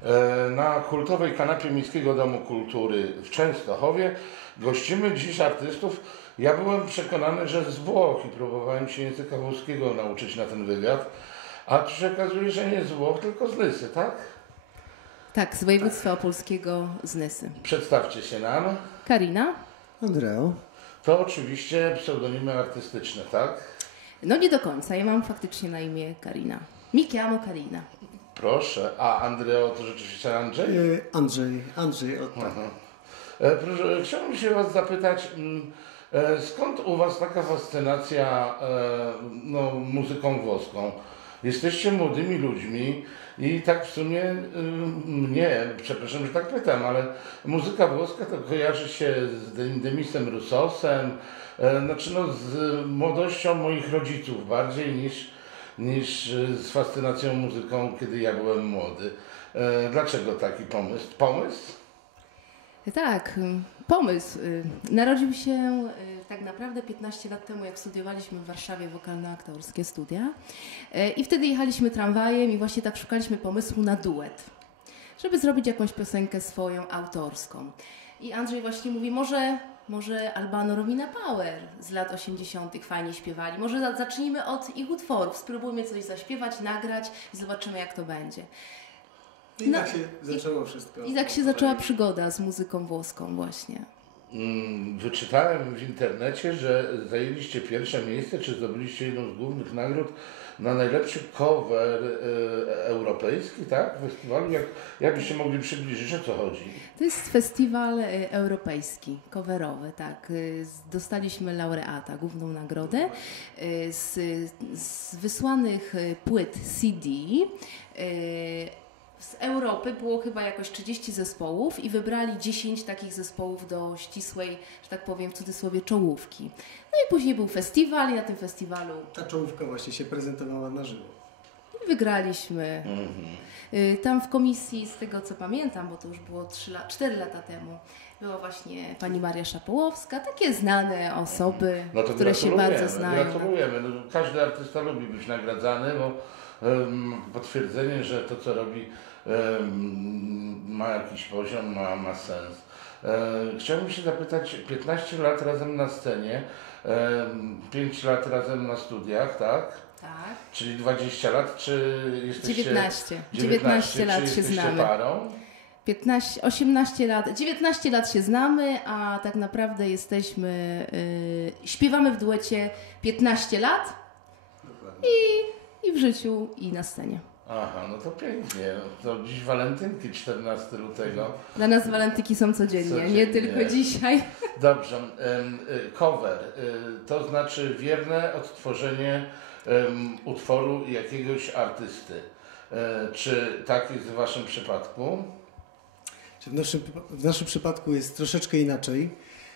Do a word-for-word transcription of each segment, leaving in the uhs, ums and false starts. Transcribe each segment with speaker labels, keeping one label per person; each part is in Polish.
Speaker 1: Na kultowej kanapie Miejskiego Domu Kultury w Częstochowie gościmy dziś artystów. Ja byłem przekonany, że z Włoch i próbowałem się języka włoskiego nauczyć na ten wywiad, a tu się okazuje, że nie z Włoch, tylko z Nysy, tak?
Speaker 2: Tak, z województwa opolskiego z Nysy.
Speaker 1: Przedstawcie się nam.
Speaker 2: Karina.
Speaker 3: Andreo.
Speaker 1: To oczywiście pseudonimy artystyczne, tak?
Speaker 2: No nie do końca, ja mam faktycznie na imię Karina. Mi chiamo Karina.
Speaker 1: Proszę, a Andreo to rzeczywiście Andrzej?
Speaker 3: E, Andrzej, Andrzej, o tak.
Speaker 1: E, proszę, chciałbym się Was zapytać, e, skąd u Was taka fascynacja e, no, muzyką włoską? Jesteście młodymi ludźmi i tak w sumie e, mnie, przepraszam, że tak pytam, ale muzyka włoska to kojarzy się z Demisem Roussosem, e, znaczy no, z młodością moich rodziców bardziej niż niż z fascynacją muzyką, kiedy ja byłem młody. E, dlaczego taki pomysł? Pomysł?
Speaker 2: Tak, pomysł. Narodził się tak naprawdę piętnaście lat temu, jak studiowaliśmy w Warszawie wokalno-aktorskie studia. I wtedy jechaliśmy tramwajem i właśnie tak szukaliśmy pomysłu na duet, żeby zrobić jakąś piosenkę swoją, autorską. I Andrzej właśnie mówi, może... Może Albano Romina Power z lat osiemdziesiątych fajnie śpiewali. Może za, zacznijmy od ich utworów, spróbujmy coś zaśpiewać, nagrać i zobaczymy, jak to będzie.
Speaker 3: I no, tak się zaczęło
Speaker 2: i,
Speaker 3: wszystko.
Speaker 2: I tak się zaczęła przygoda z muzyką włoską właśnie.
Speaker 1: Wyczytałem w internecie, że zajęliście pierwsze miejsce, czy zdobyliście jedną z głównych nagród na najlepszy cover e, europejski, tak? Festiwalu. Jak, jakbyście mogli przybliżyć, o co chodzi?
Speaker 2: To jest festiwal e, europejski, coverowy, tak. E, dostaliśmy laureata, główną nagrodę e, z, z wysłanych płyt C D. E, Z Europy było chyba jakoś trzydzieści zespołów i wybrali dziesięć takich zespołów do ścisłej, że tak powiem w cudzysłowie, czołówki. No i później był festiwal i na tym festiwalu...
Speaker 3: Ta czołówka właśnie się prezentowała na żywo.
Speaker 2: I wygraliśmy. Mm-hmm. Tam w komisji, z tego co pamiętam, bo to już było cztery lata temu, była właśnie pani Maria Szapołowska, takie znane osoby,
Speaker 1: no to
Speaker 2: które się bardzo znają.
Speaker 1: Gratulujemy. No, każdy artysta lubi być nagradzany, bo um, potwierdzenie, że to co robi um, ma jakiś poziom, ma, ma sens. Um, chciałbym się zapytać, piętnaście lat razem na scenie, um, pięć lat razem na studiach, tak?
Speaker 2: Tak.
Speaker 1: Czyli dwadzieścia lat, czy jesteście...
Speaker 2: dziewiętnaście. dziewiętnaście lat się znamy.
Speaker 1: Parą?
Speaker 2: piętnaście, osiemnaście lat, dziewiętnaście lat się znamy, a tak naprawdę jesteśmy, yy, śpiewamy w duecie piętnaście lat i, i w życiu, i na scenie.
Speaker 1: Aha, no to pięknie. To dziś walentynki, czternastego lutego.
Speaker 2: Dla nas walentynki są codziennie, codziennie. Nie tylko dzisiaj.
Speaker 1: Dobrze. Cover, to znaczy wierne odtworzenie utworu jakiegoś artysty. Czy tak jest w Waszym przypadku?
Speaker 3: W naszym, w naszym przypadku jest troszeczkę inaczej.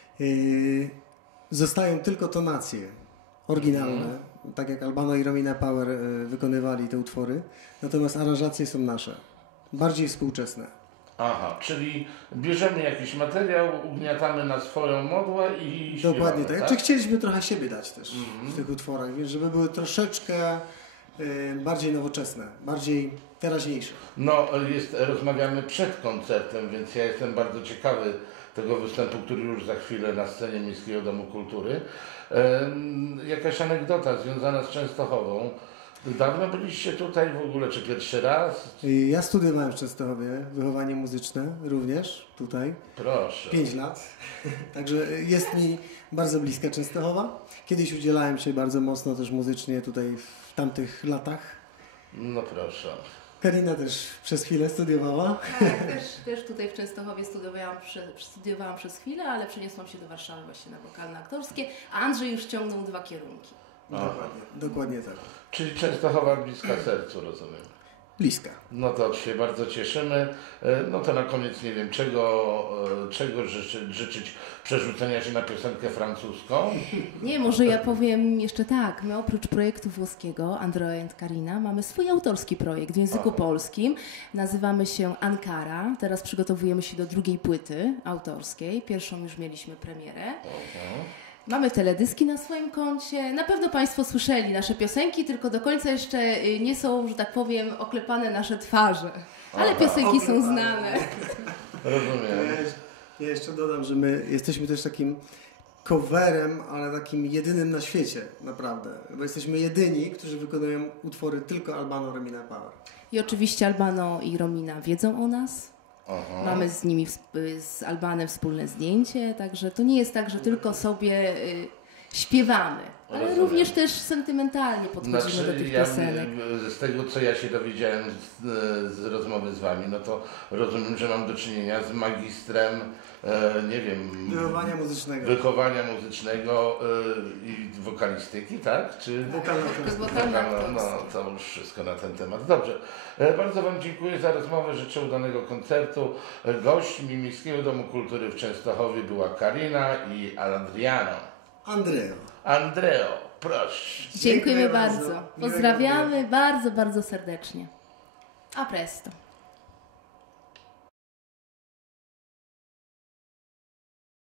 Speaker 3: Yy, zostają tylko tonacje oryginalne, mm. tak jak Albano i Romina Power yy, wykonywali te utwory, natomiast aranżacje są nasze, bardziej współczesne.
Speaker 1: Aha, czyli bierzemy jakiś materiał, ugniatamy na swoją modłę i śpiewamy,
Speaker 3: dokładnie tak.
Speaker 1: tak?
Speaker 3: Czy chcieliśmy trochę siebie dać też
Speaker 1: mm.
Speaker 3: w tych utworach, więc żeby były troszeczkę yy, bardziej nowoczesne, bardziej teraźniejsze.
Speaker 1: No, jest, rozmawiamy przed koncertem, więc ja jestem bardzo ciekawy tego występu, który już za chwilę na scenie Miejskiego Domu Kultury. E, jakaś anegdota związana z Częstochową. Dawno byliście tutaj w ogóle, czy pierwszy raz?
Speaker 3: Ja studiowałem w Częstochowie, wychowanie muzyczne również tutaj.
Speaker 1: Proszę.
Speaker 3: Pięć lat, także jest mi bardzo bliska Częstochowa. Kiedyś udzielałem się bardzo mocno też muzycznie tutaj w tamtych latach.
Speaker 1: No proszę.
Speaker 3: Karina też przez chwilę studiowała.
Speaker 2: Tak, też, też tutaj w Częstochowie studiowałam, studiowałam przez chwilę, ale przeniosłam się do Warszawy właśnie na wokalno-aktorskie, a Andrzej już ciągnął dwa kierunki.
Speaker 3: Dokładnie, dokładnie tak.
Speaker 1: Czyli Częstochowa bliska sercu, rozumiem.
Speaker 3: Bliska.
Speaker 1: No to się bardzo cieszymy. No to na koniec nie wiem, czego, czego życzy, życzyć przerzucenia się na piosenkę francuską?
Speaker 2: Nie, może ja powiem jeszcze tak. My oprócz projektu włoskiego Andreo and Karina mamy swój autorski projekt w języku Aha. polskim. Nazywamy się Ankara. Teraz przygotowujemy się do drugiej płyty autorskiej. Pierwszą już mieliśmy premierę. Aha. Mamy teledyski na swoim koncie. Na pewno Państwo słyszeli nasze piosenki, tylko do końca jeszcze y, nie są, że tak powiem, oklepane nasze twarze. Ale
Speaker 1: Aha.
Speaker 2: piosenki są
Speaker 3: Oklepane.
Speaker 2: znane.
Speaker 1: Rozumiem.
Speaker 3: Ja jeszcze- Ja jeszcze dodam, że my jesteśmy też takim coverem, ale takim jedynym na świecie, naprawdę. Bo jesteśmy jedyni, którzy wykonują utwory tylko Albano Romina Power.
Speaker 2: I oczywiście Albano i Romina wiedzą o nas.
Speaker 1: Aha.
Speaker 2: Mamy z nimi, wsp- z Albanem wspólne zdjęcie, także to nie jest tak, że tylko sobie y, śpiewamy, ale
Speaker 1: Rozumiem.
Speaker 2: również też sentymentalnie podchodzimy do
Speaker 1: Znaczy,
Speaker 2: tych
Speaker 1: ja,
Speaker 2: piosenek.
Speaker 1: y, z tego co ja się dowiedziałem z, z rozmowy z wami, no to rozumiem, że mam do czynienia z magistrem, e, nie wiem,
Speaker 3: Wychowania muzycznego.
Speaker 1: wychowania muzycznego y, i wokalistyki, tak? Czy
Speaker 3: Wokalna
Speaker 2: To jest
Speaker 3: aktorstwo.
Speaker 2: wokalna
Speaker 1: no, no,
Speaker 2: aktorstwo.
Speaker 1: to już wszystko na ten temat. Dobrze. E, Bardzo Wam dziękuję za rozmowę. Życzę udanego koncertu. E, Gośćmi Miejskiego Domu Kultury w Częstochowie była Karina i Adriano.
Speaker 3: Andreo.
Speaker 1: Andreo, proszę.
Speaker 2: Dziękujemy
Speaker 3: Dziękuję bardzo.
Speaker 2: bardzo.
Speaker 3: Miłego
Speaker 2: Pozdrawiamy bardzo, bardzo serdecznie. A presto.